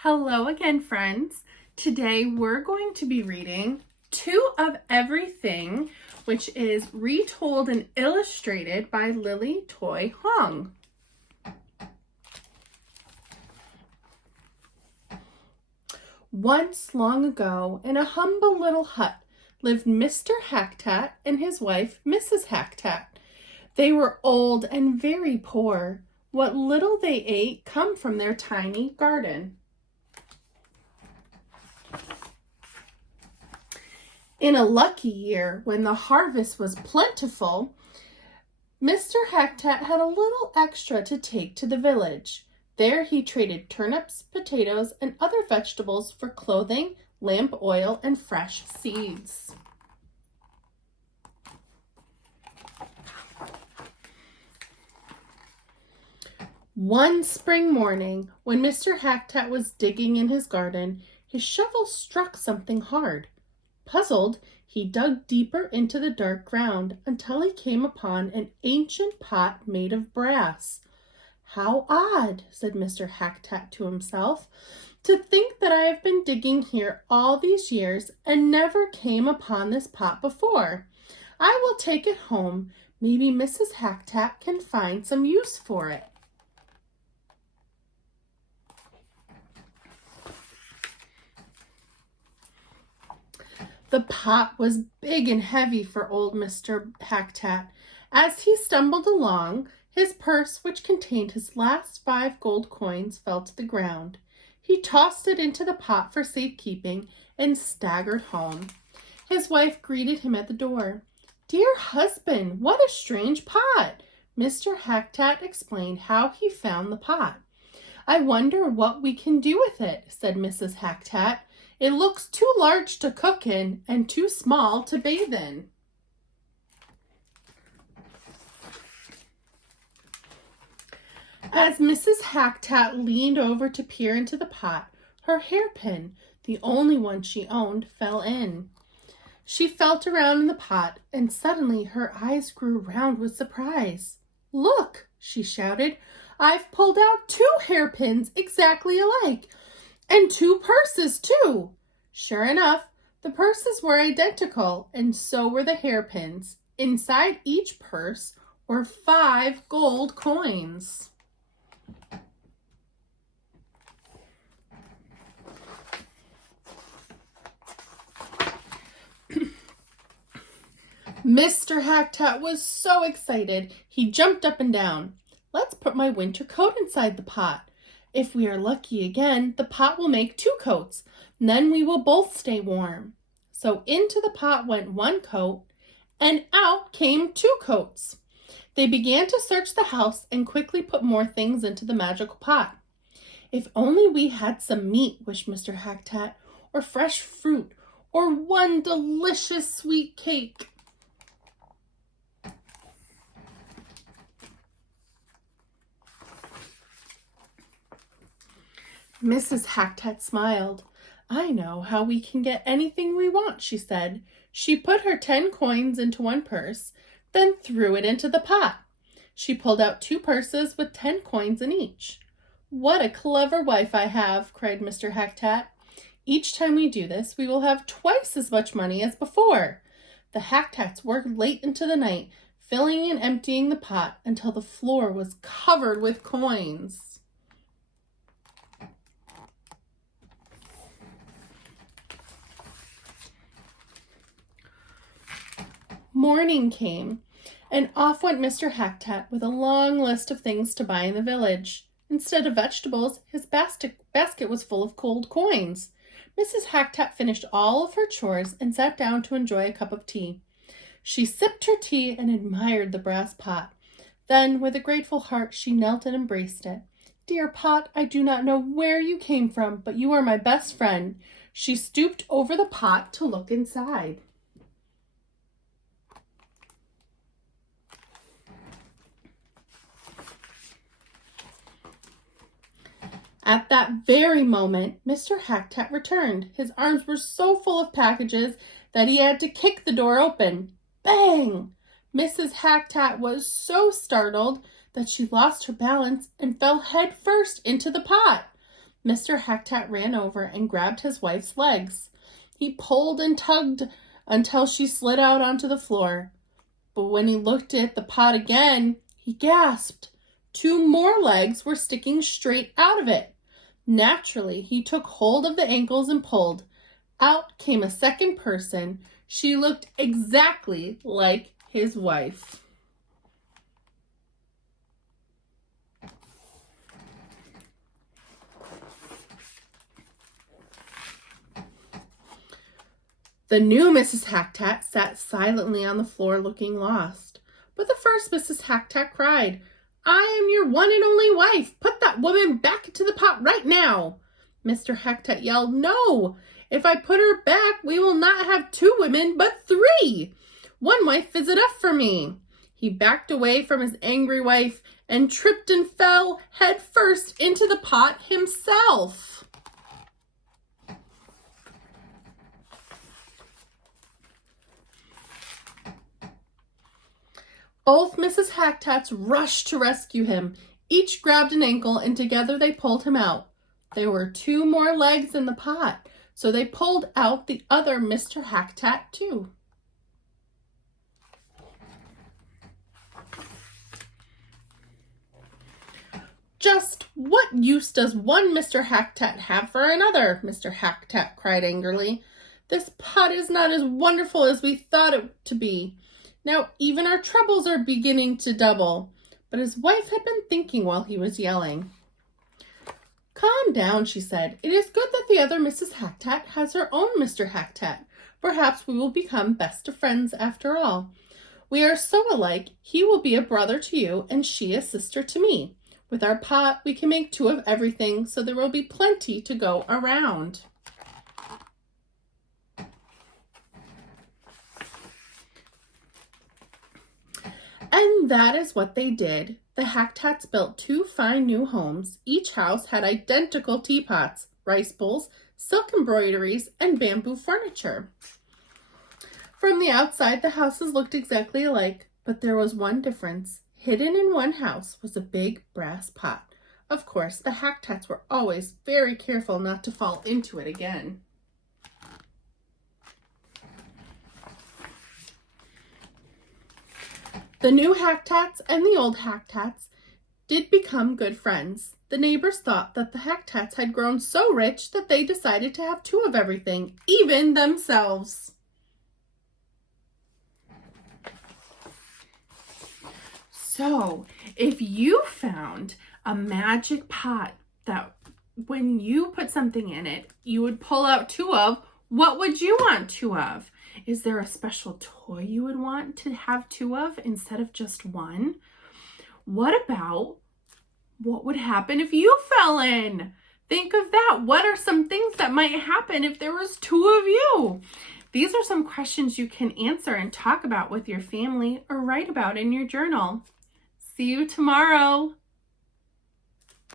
Hello again, friends. Today we're going to be reading Two of Everything, which is retold and illustrated by Lily Toy Hong. Once long ago, in a humble little hut, lived Mr. Hacktat and his wife, Mrs. Hacktat. They were old and very poor. What little they ate come from their tiny garden. In a lucky year, when the harvest was plentiful, Mr. Hacktat had a little extra to take to the village. There he traded turnips, potatoes, and other vegetables for clothing, lamp oil, and fresh seeds. One spring morning, when Mr. Hacktat was digging in his garden, his shovel struck something hard. Puzzled, he dug deeper into the dark ground until he came upon an ancient pot made of brass. "How odd," said Mr. Hacktat to himself, "to think that I have been digging here all these years and never came upon this pot before. I will take it home. Maybe Mrs. Hacktat can find some use for it." The pot was big and heavy for old Mr. Hacktat. As he stumbled along, his purse, which contained his last 5 gold coins, fell to the ground. He tossed it into the pot for safekeeping and staggered home. His wife greeted him at the door. "Dear husband, what a strange pot!" Mr. Hacktat explained how he found the pot. "I wonder what we can do with it," said Mrs. Hacktat. "It looks too large to cook in and too small to bathe in." As Mrs. Hacktat leaned over to peer into the pot, her hairpin, the only one she owned, fell in. She felt around in the pot, and suddenly her eyes grew round with surprise. "Look," she shouted, "I've pulled out 2 hairpins exactly alike, and 2 purses too." Sure enough, the purses were identical, and so were the hairpins. Inside each purse were 5 gold coins. Mr. Hacktat was so excited, he jumped up and down. "Let's put my winter coat inside the pot. If we are lucky again, the pot will make 2 coats. Then we will both stay warm." So into the pot went 1 coat, and out came 2 coats. They began to search the house and quickly put more things into the magical pot. "If only we had some meat," wished Mr. Hacktat, "or fresh fruit, or one delicious sweet cake." Mrs. Hacktat smiled. "I know how we can get anything we want," she said. She put her 10 coins into 1 purse, then threw it into the pot. She pulled out 2 purses with 10 coins in each. "What a clever wife I have," cried Mr. Hacktat. "Each time we do this, we will have twice as much money as before." The Hacktats worked late into the night, filling and emptying the pot until the floor was covered with coins. Morning came, and off went Mr. Hacktat with a long list of things to buy in the village. Instead of vegetables, his basket was full of gold coins. Mrs. Hacktat finished all of her chores and sat down to enjoy a cup of tea. She sipped her tea and admired the brass pot. Then, with a grateful heart, she knelt and embraced it. "Dear pot, I do not know where you came from, but you are my best friend." She stooped over the pot to look inside. At that very moment, Mr. Hacktat returned. His arms were so full of packages that he had to kick the door open. Bang! Mrs. Hacktat was so startled that she lost her balance and fell head first into the pot. Mr. Hacktat ran over and grabbed his wife's legs. He pulled and tugged until she slid out onto the floor. But when he looked at the pot again, he gasped. 2 more legs were sticking straight out of it. Naturally, he took hold of the ankles and pulled. Out came a second person. She looked exactly like his wife. The new Mrs. Hacktat sat silently on the floor looking lost. But the first Mrs. Hacktat cried, "I am your one and only wife. Put that woman back into the pot right now." Mr. Hacktat yelled, "No! If I put her back, we will not have 2 women, but 3. 1 wife is enough for me." He backed away from his angry wife and tripped and fell head first into the pot himself. Both Mrs. Hacktats rushed to rescue him. Each grabbed an ankle, and together they pulled him out. There were 2 more legs in the pot, so they pulled out the other Mr. Hacktat too. "Just what use does one Mr. Hacktat have for another?" Mr. Hacktat cried angrily. "This pot is not as wonderful as we thought it to be. Now even our troubles are beginning to double." But his wife had been thinking while he was yelling. "Calm down," she said. "It is good that the other Mrs. Hacktat has her own Mr. Hacktat. Perhaps we will become best of friends after all. We are so alike, he will be a brother to you and she a sister to me. With our pot, we can make 2 of everything, so there will be plenty to go around." And that is what they did. The Hacktats built 2 fine new homes. Each house had identical teapots, rice bowls, silk embroideries, and bamboo furniture. From the outside, the houses looked exactly alike, but there was one difference. Hidden in one house was a big brass pot. Of course, the Hacktats were always very careful not to fall into it again. The new Hacktats and the old Hacktats did become good friends. The neighbors thought that the Hacktats had grown so rich that they decided to have 2 of everything, even themselves. So, if you found a magic pot that when you put something in it, you would pull out 2 of, what would you want 2 of? Is there a special toy you would want to have 2 of instead of just 1? What about what would happen if you fell in? Think of that. What are some things that might happen if there was 2 of you? These are some questions you can answer and talk about with your family or write about in your journal. See you tomorrow.